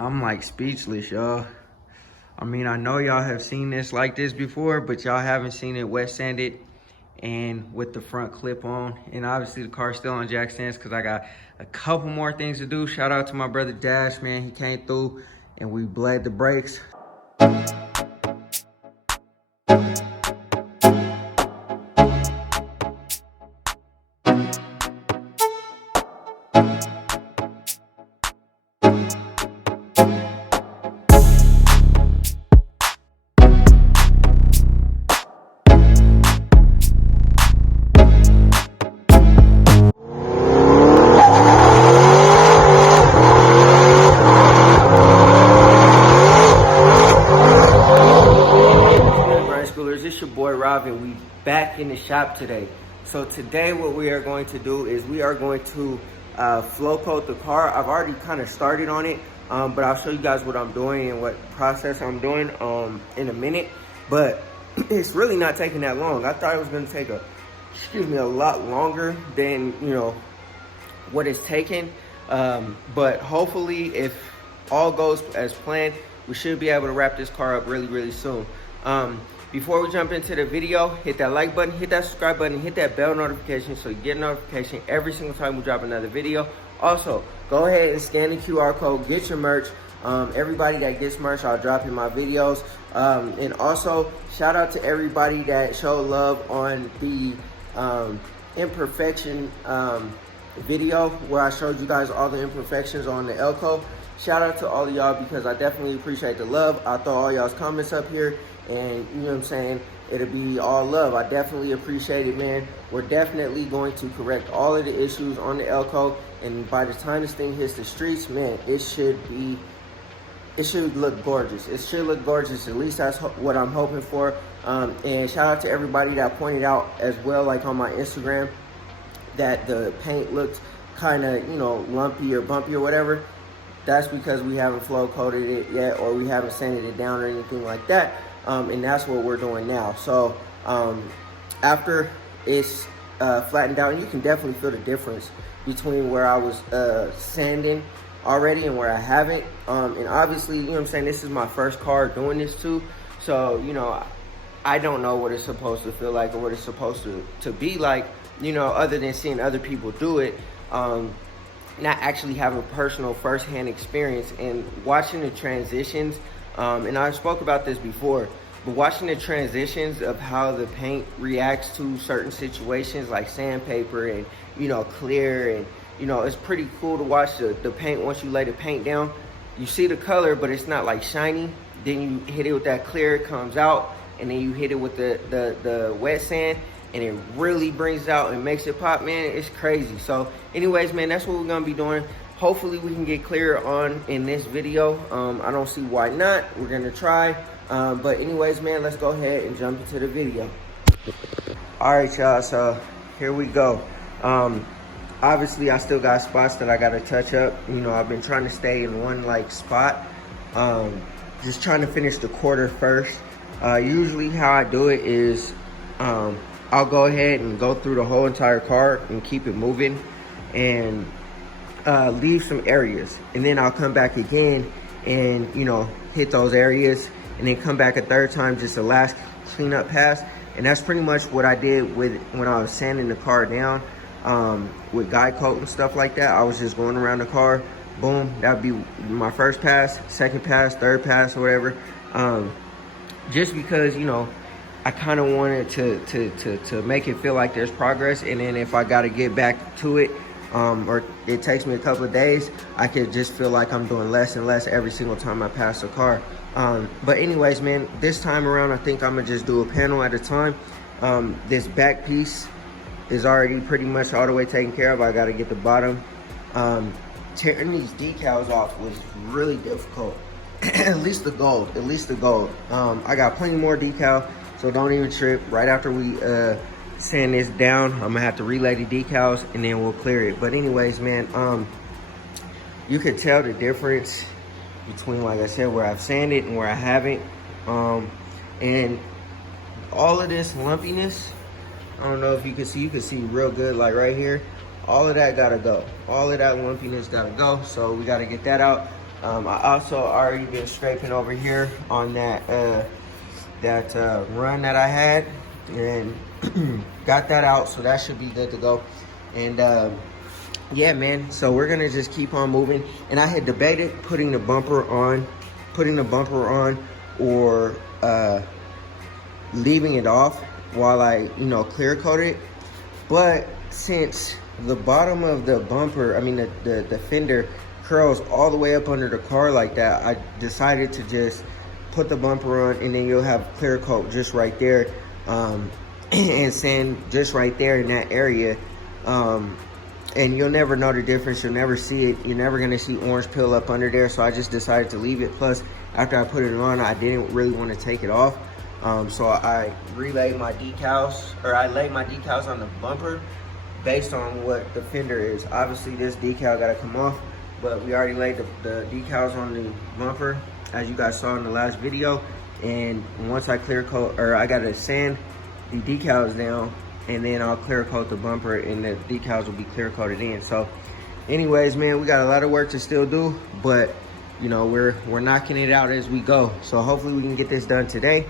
I'm like speechless, y'all. I mean, I know y'all have seen this like this before, but y'all haven't seen it wet sanded and with the front clip on. And obviously the car's still on jack stands because I got a couple more things to do. Shout out to my brother Dash, man. He came through and we bled the brakes. It's your boy Rob and we back in the shop today. So today what we are going to do is we are going to flow coat the car. I've already kind of started on it, but I'll show you guys what I'm doing and what process I'm doing in a minute. But it's really not taking that long. I thought it was going to take a lot longer than what it's taking. But hopefully, if all goes as planned, we should be able to wrap this car up really soon. Before we jump into the video, hit that like button, hit that subscribe button, hit that bell notification so you get a notification every single time we drop another video. Also, go ahead and scan the QR code, get your merch. Everybody that gets merch, I'll drop in my videos. And also, shout out to everybody that showed love on the imperfection video where I showed you guys all the imperfections on the Elko. Shout out to all of y'all because I definitely appreciate the love. I'll throw all y'all's comments up here and you know what I'm saying, it'll be all love. I definitely appreciate it, man. We're definitely going to correct all of the issues on the Elko, and by the time this thing hits the streets, man, it should look gorgeous. It should look gorgeous. At least that's what I'm hoping for. And shout out to everybody that pointed out as well, like on my Instagram, that the paint looked kind of, lumpy or bumpy or whatever. That's because we haven't flow coated it yet, or we haven't sanded it down or anything like that. And that's what we're doing now. So after it's flattened out, and you can definitely feel the difference between where I was sanding already and where I haven't. And obviously, this is my first car doing this too. So, I don't know what it's supposed to feel like or what it's supposed to be like, other than seeing other people do it. Not actually having personal first-hand experience and watching the transitions. And I spoke about this before, but watching the transitions of how the paint reacts to certain situations like sandpaper and, clear, and, it's pretty cool to watch the paint once you lay the paint down. You see the color, but it's not like shiny. Then you hit it with that clear, it comes out, and then you hit it with the wet sand, and it really brings it out and makes it pop, man. It's crazy. So anyways, man, that's what we're gonna be doing. Hopefully we can get clear on in this video. I don't see why not. We're gonna try. But anyways, man, let's go ahead and jump into the video. All right, y'all, so here we go. Obviously I still got spots that I gotta touch up. I've been trying to stay in one spot. Just trying to finish the quarter first. Usually how I do it is I'll go ahead and go through the whole entire car and keep it moving and leave some areas, and then I'll come back again and hit those areas, and then come back a third time, just a last cleanup pass. And that's pretty much what I did when I was sanding the car down with guy coat and stuff like that. I was just going around the car, boom, that'd be my first pass, second pass, third pass, or whatever. Just because I kind of wanted to make it feel like there's progress, and then if I got to get back to it, or it takes me a couple of days, I could just feel like I'm doing less and less every single time I pass the car. But anyways, man, this time around, I think I'm gonna just do a panel at a time. This back piece is already pretty much all the way taken care of. I got to get the bottom. Tearing these decals off was really difficult. At least the gold. I got plenty more decal, so don't even trip. Right after we sand this down, I'm gonna have to relay the decals and then we'll clear it. But anyways, man, you could tell the difference between, like I said, where I've sanded and where I haven't. And all of this lumpiness, I don't know if you can see real good, like right here. All of that gotta go. All of that lumpiness gotta go. So we gotta get that out. I also already been scraping over here on that run that I had, and got that out, so that should be good to go. And yeah, man, so we're gonna just keep on moving. And I had debated putting the bumper on, or leaving it off while I, clear coat it. But since the bottom of the bumper, I mean the fender curls all the way up under the car like that, I decided to just put the bumper on, and then you'll have clear coat just right there, and sand just right there in that area. And you'll never know the difference. You'll never see it. You're never gonna see orange peel up under there. So I just decided to leave it. Plus, after I put it on, I didn't really want to take it off. So I laid my decals on the bumper based on what the fender is. Obviously, this decal gotta come off, but we already laid the decals on the bumper, as you guys saw in the last video. And once I clear coat, or I gotta sand the decals down, and then I'll clear coat the bumper, and the decals will be clear coated in. So anyways, man, we got a lot of work to still do, but we're knocking it out as we go. So hopefully we can get this done today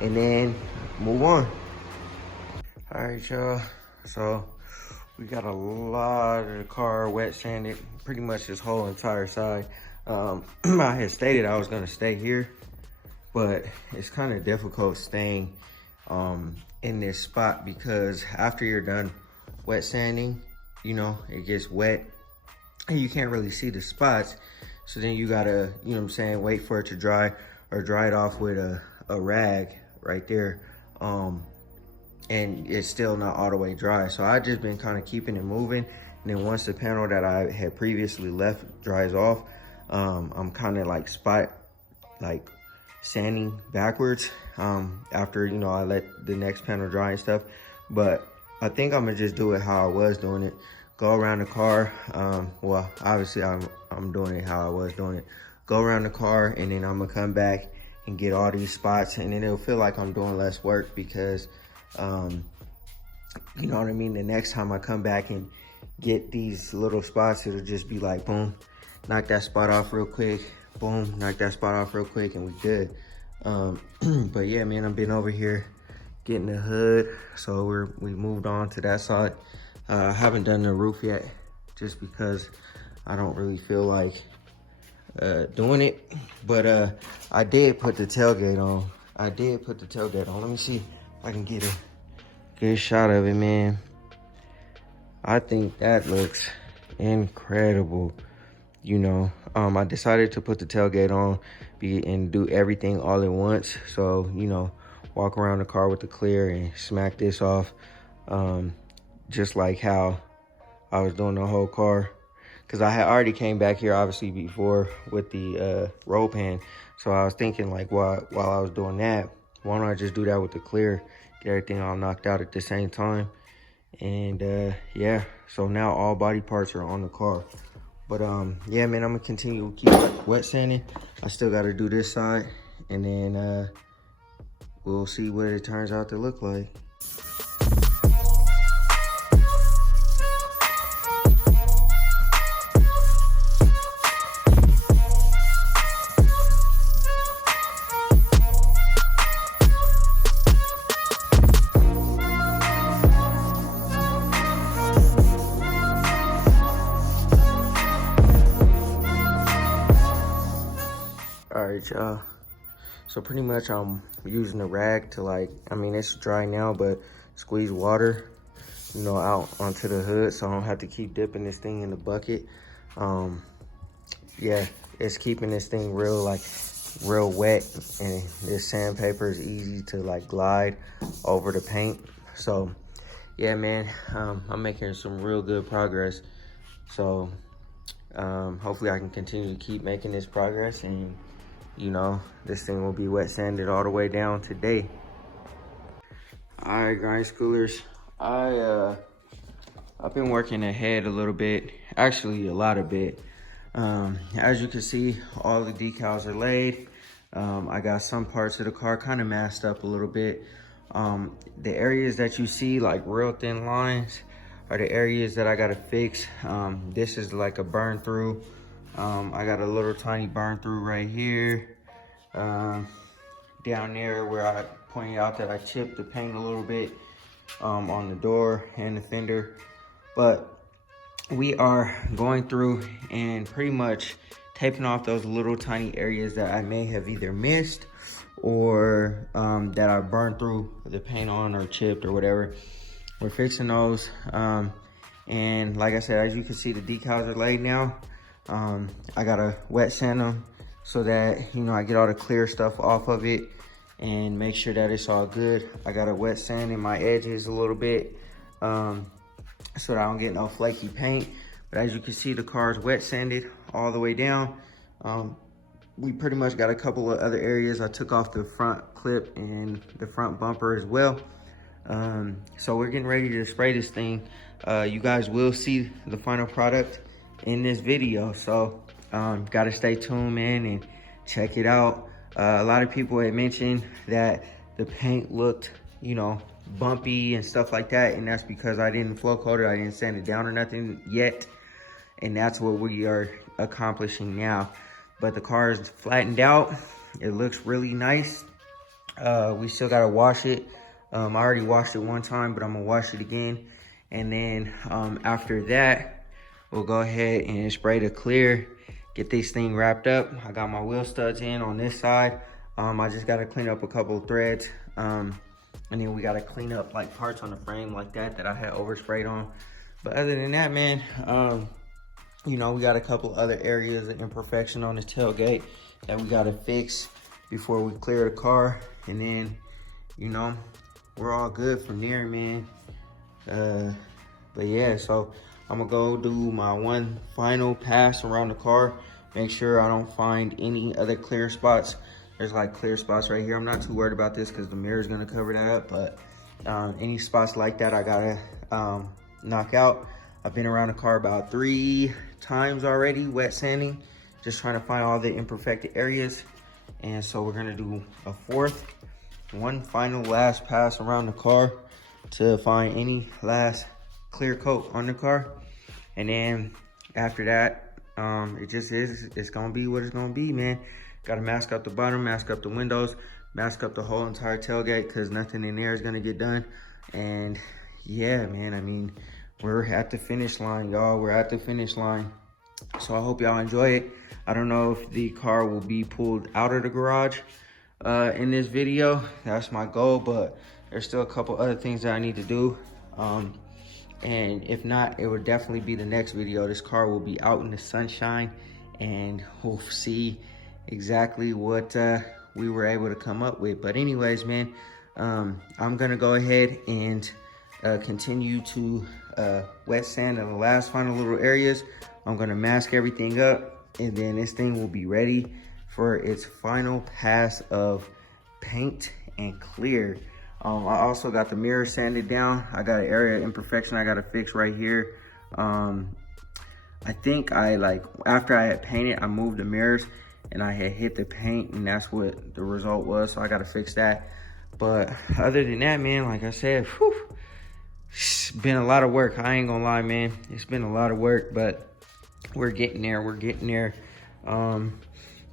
and then move on. All right, y'all. So we got a lot of the car wet sanded, pretty much this whole entire side. I had stated I was gonna stay here, but it's kind of difficult staying in this spot, because after you're done wet sanding, it gets wet and you can't really see the spots. So then you gotta, wait for it to dry, or dry it off with a rag right there. And it's still not all the way dry. So I just been kind of keeping it moving. And then once the panel that I had previously left dries off, I'm kind of like sanding backwards after I let the next panel dry and stuff. But I think I'm gonna just do it how I was doing it. Go around the car. Well, obviously I'm doing it how I was doing it. Go around the car, and then I'm gonna come back and get all these spots, and then it'll feel like I'm doing less work, because you know what I mean, the next time I come back and get these little spots, it'll just be like, boom, knock that spot off real quick, boom, knock that spot off real quick, and we good. But yeah, man, I've been over here getting the hood, so we moved on to that side. I haven't done the roof yet, just because I don't really feel like doing it. But I did put the tailgate on. Let me see if I can get a good shot of it, man. I think that looks incredible. I decided to put the tailgate on and do everything all at once. So, walk around the car with the clear and smack this off, just like how I was doing the whole car. Because I had already came back here, obviously, before with the roll pan. So I was thinking, like, while I was doing that, why don't I just do that with the clear, get everything all knocked out at the same time. And yeah, so now all body parts are on the car. But yeah, man, I'm gonna continue to keep wet sanding. I still gotta do this side, and then we'll see what it turns out to look like. Alright, y'all, so pretty much I'm using a rag to, like, I mean, it's dry now, but squeeze water, out onto the hood, so I don't have to keep dipping this thing in the bucket. Yeah, it's keeping this thing real wet, and this sandpaper is easy to, like, glide over the paint. So yeah, man, I'm making some real good progress. So hopefully I can continue to keep making this progress, and this thing will be wet sanded all the way down today. All right, grind schoolers, I've been working ahead a little bit, actually a lot of bit. As you can see, all the decals are laid. I got some parts of the car kind of masked up a little bit. The areas that you see like real thin lines are the areas that I gotta fix. This is like a burn through I got a little tiny burn through right here. Down there where I pointed out that I chipped the paint a little bit on the door and the fender. But we are going through and pretty much taping off those little tiny areas that I may have either missed or that I burned through the paint on or chipped or whatever. We're fixing those. And like I said, as you can see, the decals are laid now. I gotta wet sand them so that, you know, I get all the clear stuff off of it and make sure that it's all good. I gotta wet sand in my edges a little bit so that I don't get no flaky paint. But as you can see, the car is wet sanded all the way down. We pretty much got a couple of other areas. I took off the front clip and the front bumper as well. So we're getting ready to spray this thing. You guys will see the final product in this video, so gotta stay tuned, man, and check it out. A lot of people had mentioned that the paint looked, you know, bumpy and stuff like that, and that's because I didn't flow coat it. I didn't sand it down or nothing yet, and that's what we are accomplishing now. But the car is flattened out. It looks really nice. We still gotta wash it. I already washed it one time, but I'm gonna wash it again. And then after that, we'll go ahead and spray the clear, get this thing wrapped up. I got my wheel studs in on this side. I just gotta clean up a couple of threads. And then we gotta clean up like parts on the frame like that I had oversprayed on. But other than that, man, you know, we got a couple other areas of imperfection on this tailgate that we gotta fix before we clear the car. And then, you know, we're all good from there, man. But yeah, so I'm gonna go do my one final pass around the car, make sure I don't find any other clear spots. There's like clear spots right here. I'm not too worried about this because the mirror is gonna cover that up, but any spots like that I gotta knock out. I've been around the car about 3 times already, wet sanding, just trying to find all the imperfected areas. And so we're gonna do a one final last pass around the car to find any last clear coat on the car. And then after that, it's gonna be what it's gonna be, man. Gotta mask up the bottom, mask up the windows, mask up the whole entire tailgate because nothing in there is gonna get done. And yeah, man, I mean, we're at the finish line, y'all. We're at the finish line. So I hope y'all enjoy it. I don't know if the car will be pulled out of the garage in this video. That's my goal, but there's still a couple other things that I need to do. And if not, it will definitely be the next video. This car will be out in the sunshine and we'll see exactly what we were able to come up with. But anyways, man, I'm gonna go ahead and continue to wet sand in the last final little areas. I'm gonna mask everything up, and then this thing will be ready for its final pass of paint and clear. I also got the mirror sanded down. I got an area of imperfection I gotta fix right here. I think after I had painted, I moved the mirrors and I had hit the paint, and that's what the result was. So I gotta fix that. But other than that, man, like I said, whew, it's been a lot of work. I ain't gonna lie, man. It's been a lot of work, but we're getting there. We're getting there.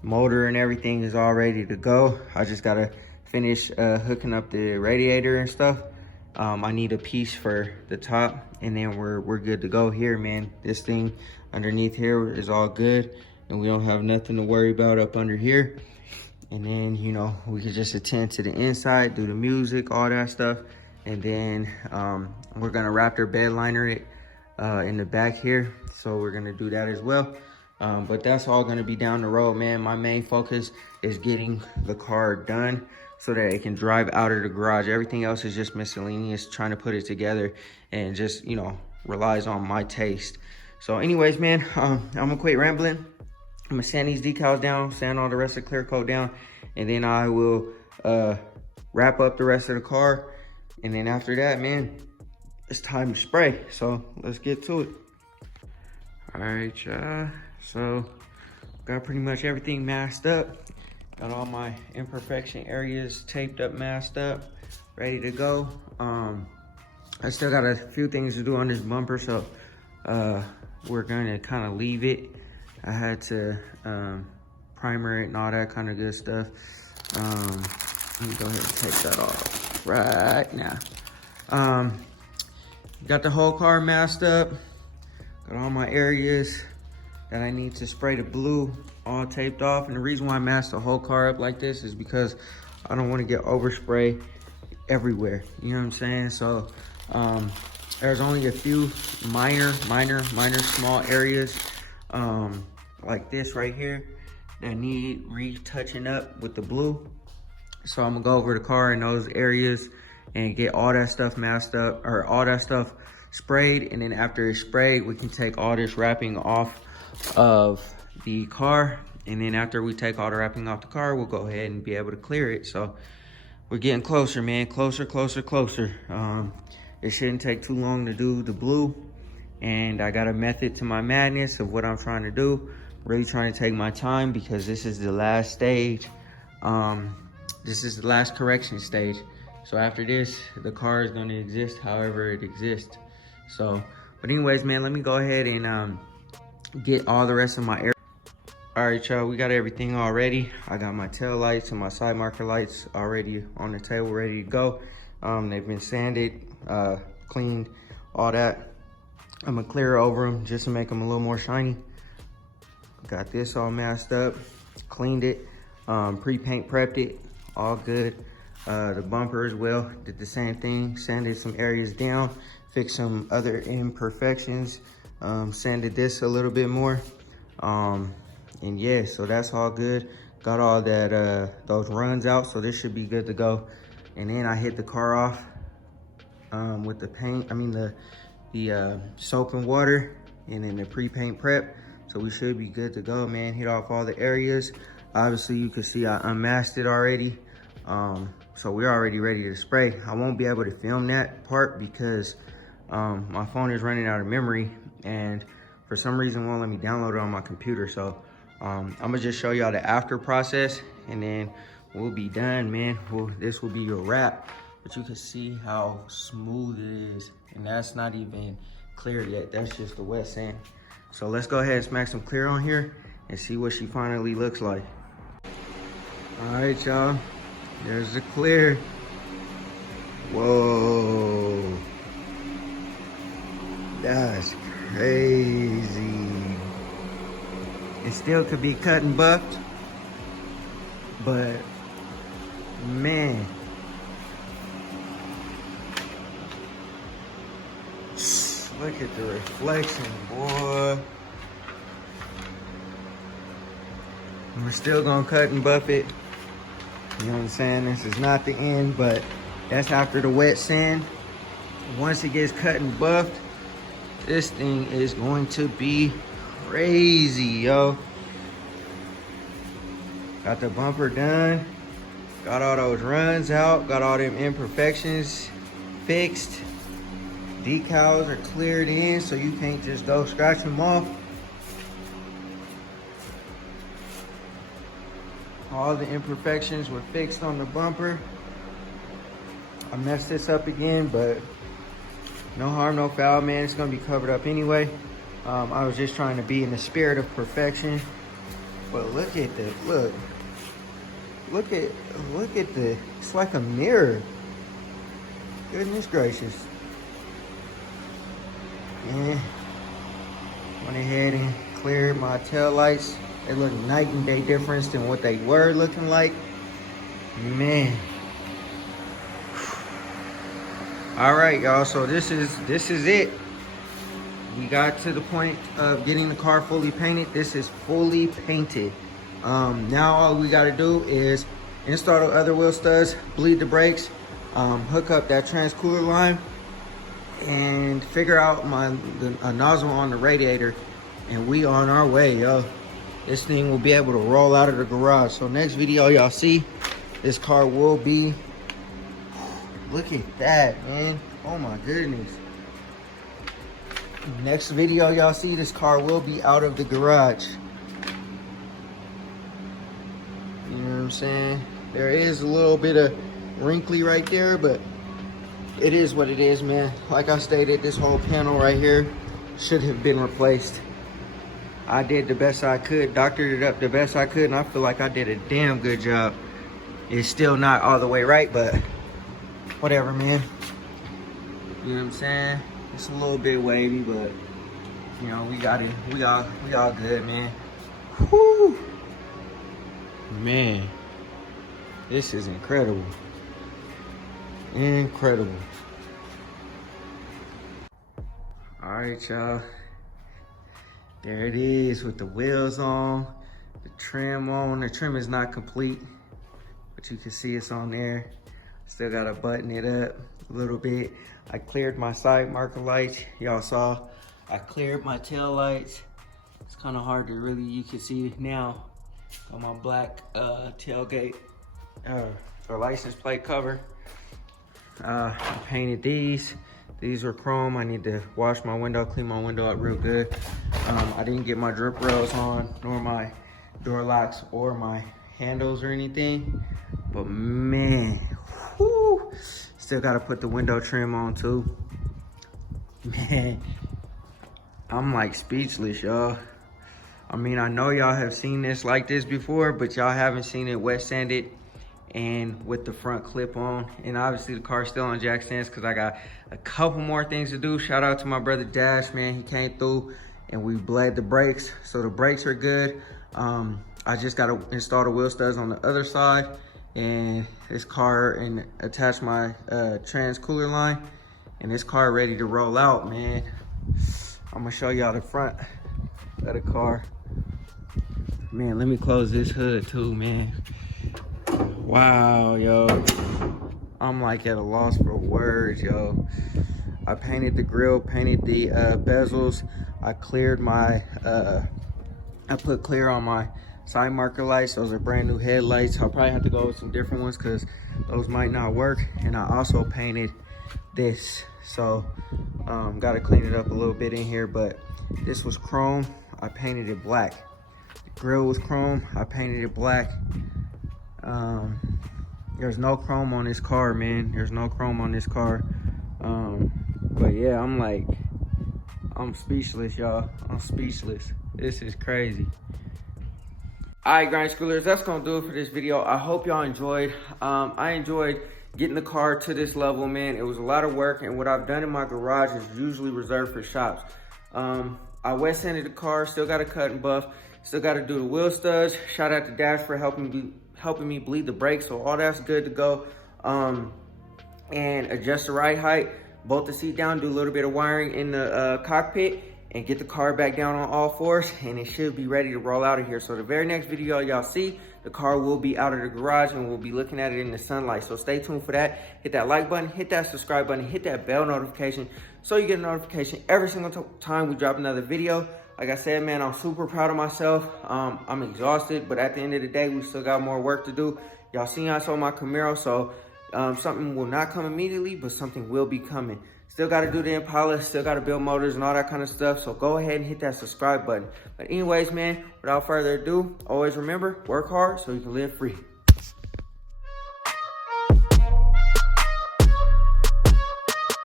Motor and everything is all ready to go. I just gotta finish hooking up the radiator and stuff. I need a piece for the top, and then we're good to go here, man. This thing underneath here is all good, and we don't have nothing to worry about up under here. And then, you know, we can just attend to the inside, do the music, all that stuff. And then we're gonna Raptor bed liner it in the back here. So we're gonna do that as well. But that's all gonna be down the road, man. My main focus is getting the car done so that it can drive out of the garage. Everything else is just miscellaneous, trying to put it together and just, you know, relies on my taste. So anyways, man, I'm gonna quit rambling. I'm gonna sand these decals down, sand all the rest of the clear coat down, and then I will wrap up the rest of the car. And then after that, man, it's time to spray. So let's get to it. All right, y'all. So got pretty much everything masked up. Got all my imperfection areas taped up, masked up, ready to go. I still got a few things to do on this bumper, so we're gonna kind of leave it I had to primer it and all that kind of good stuff. Let me go ahead and take that off right now. Got the whole car masked up. Got all my areas that I need to spray the blue all taped off. And the reason why I masked the whole car up like this is because I don't want to get overspray everywhere. You know what I'm saying? So there's only a few minor small areas like this right here that need retouching up with the blue. So I'm gonna go over the car in those areas and get all that stuff masked up, or all that stuff sprayed. And then after it's sprayed, we can take all this wrapping off of the car. And then after we take all the wrapping off the car, we'll go ahead and be able to clear it. So we're getting closer, man. Closer. It shouldn't take too long to do the blue. And I got a method to my madness of what I'm trying to do. Really trying to take my time because this is the last stage. This is the last correction stage. So after this, the car is going to exist however it exists. So, but anyways, man, let me go ahead and get all the rest of my air. All right, y'all, we got everything all ready. I got my tail lights and my side marker lights already on the table, ready to go. They've been sanded, cleaned, all that. I'm gonna clear over them just to make them a little more shiny. Got this all masked up, cleaned it, pre-paint prepped it, all good. The bumper as well, did the same thing, sanded some areas down, fixed some other imperfections, sanded this a little bit more. And yeah, so that's all good. Got all that those runs out, so this should be good to go. And then I hit the car off with the paint, the soap and water, and then the pre-paint prep. So we should be good to go, man. Hit off all the areas. Obviously, you can see I unmasked it already. So we're already ready to spray. I won't be able to film that part because my phone is running out of memory, and for some reason won't let me download it on my computer. So I'm gonna just show y'all the after process, and then we'll be done, man. This will be your wrap. But you can see how smooth it is, and that's not even clear yet. That's just the wet sand. So let's go ahead and smack some clear on here and see what she finally looks like. All right, y'all, there's the clear. Whoa, that's crazy. It still could be cut and buffed, but man, look at the reflection, boy. We're still gonna cut and buff it. You know what I'm saying? This is not the end, but that's after the wet sand. Once it gets cut and buffed, this thing is going to be crazy, yo. Got the bumper done. Got all those runs out. Got all them imperfections fixed. Decals are cleared in, so you can't just go scratch them off. All the imperfections were fixed on the bumper. I messed this up again, but no harm, no foul, man. It's gonna be covered up anyway. I was just trying to be in the spirit of perfection. But look at the, look at the, it's like a mirror. Goodness gracious. And went ahead and cleared my tail lights. They look night and day difference than what they were looking like. Man. All right, y'all, so this is it. We got to the point of getting the car fully painted. This is fully painted. Now all we gotta do is install the other wheel studs, bleed the brakes, hook up that transcooler line, and figure out a nozzle on the radiator, and we on our way, yo. This thing will be able to roll out of the garage. So next video y'all see, this car will be, look at that, man. Oh my goodness. Next video y'all see, this car will be out of the garage. You know what I'm saying? There is a little bit of wrinkly right there, but it is what it is, man. Like I stated, this whole panel right here should have been replaced. I did the best I could, doctored it up the best I could, and I feel like I did a damn good job. It's still not all the way right, but whatever, man. You know what I'm saying? It's a little bit wavy, but you know, we got it. We all good, man. Whoo! Man, this is incredible. Incredible. All right, y'all. There it is with the wheels on, the trim on. The trim is not complete, but you can see it's on there. Still gotta button it up a little bit. I cleared my side marker lights. Y'all saw I cleared my tail lights. It's kind of hard to really, you can see now on my black tailgate or license plate cover. I painted these. These were chrome. I need to wash my window, clean my window up real good. I didn't get my drip rails on, nor my door locks or my handles or anything. But man, whoo, still gotta put the window trim on too. Man, I'm like speechless, y'all. I mean, I know y'all have seen this like this before, but y'all haven't seen it wet sanded and with the front clip on. And obviously the car's still on jack stands because I got a couple more things to do. Shout out to my brother Dash, man. He came through and we bled the brakes. So the brakes are good. I just got to install the wheel studs on the other side and this car and attach my trans cooler line. And this car ready to roll out, man. I'm gonna show y'all the front of the car. Man, let me close this hood too, man. Wow, yo. I'm like at a loss for words, yo. I painted the grill, painted the bezels. I cleared my, I put clear on my side marker lights. Those are brand new headlights. I'll probably have to go with some different ones because those might not work. And I also painted this. So, gotta clean it up a little bit in here, but this was chrome. I painted it black. The grill was chrome. I painted it black. There's no chrome on this car, man. There's no chrome on this car. But yeah, I'm speechless, y'all. I'm speechless. This is crazy. All right, grind schoolers, that's gonna do it for this video. I hope y'all enjoyed. I enjoyed getting the car to this level, man. It was a lot of work, and what I've done in my garage is usually reserved for shops. I wet sanded the car, still got to cut and buff, still got to do the wheel studs. Shout out to Dash for helping me bleed the brakes, so all that's good to go. And adjust the ride height, bolt the seat down, do a little bit of wiring in the cockpit, and get the car back down on all fours, and it should be ready to roll out of here. So the very next video y'all see, the car will be out of the garage and we'll be looking at it in the sunlight. So stay tuned for that. Hit that like button, hit that subscribe button, hit that bell notification so you get a notification every single time we drop another video. Like I said, man, I'm super proud of myself. I'm exhausted, but at the end of the day, we still got more work to do. Y'all seen I sold my Camino, so something will not come immediately, but something will be coming. Still got to do the Impala, still got to build motors and all that kind of stuff. So go ahead and hit that subscribe button. But anyways, man, without further ado, always remember, work hard so you can live free.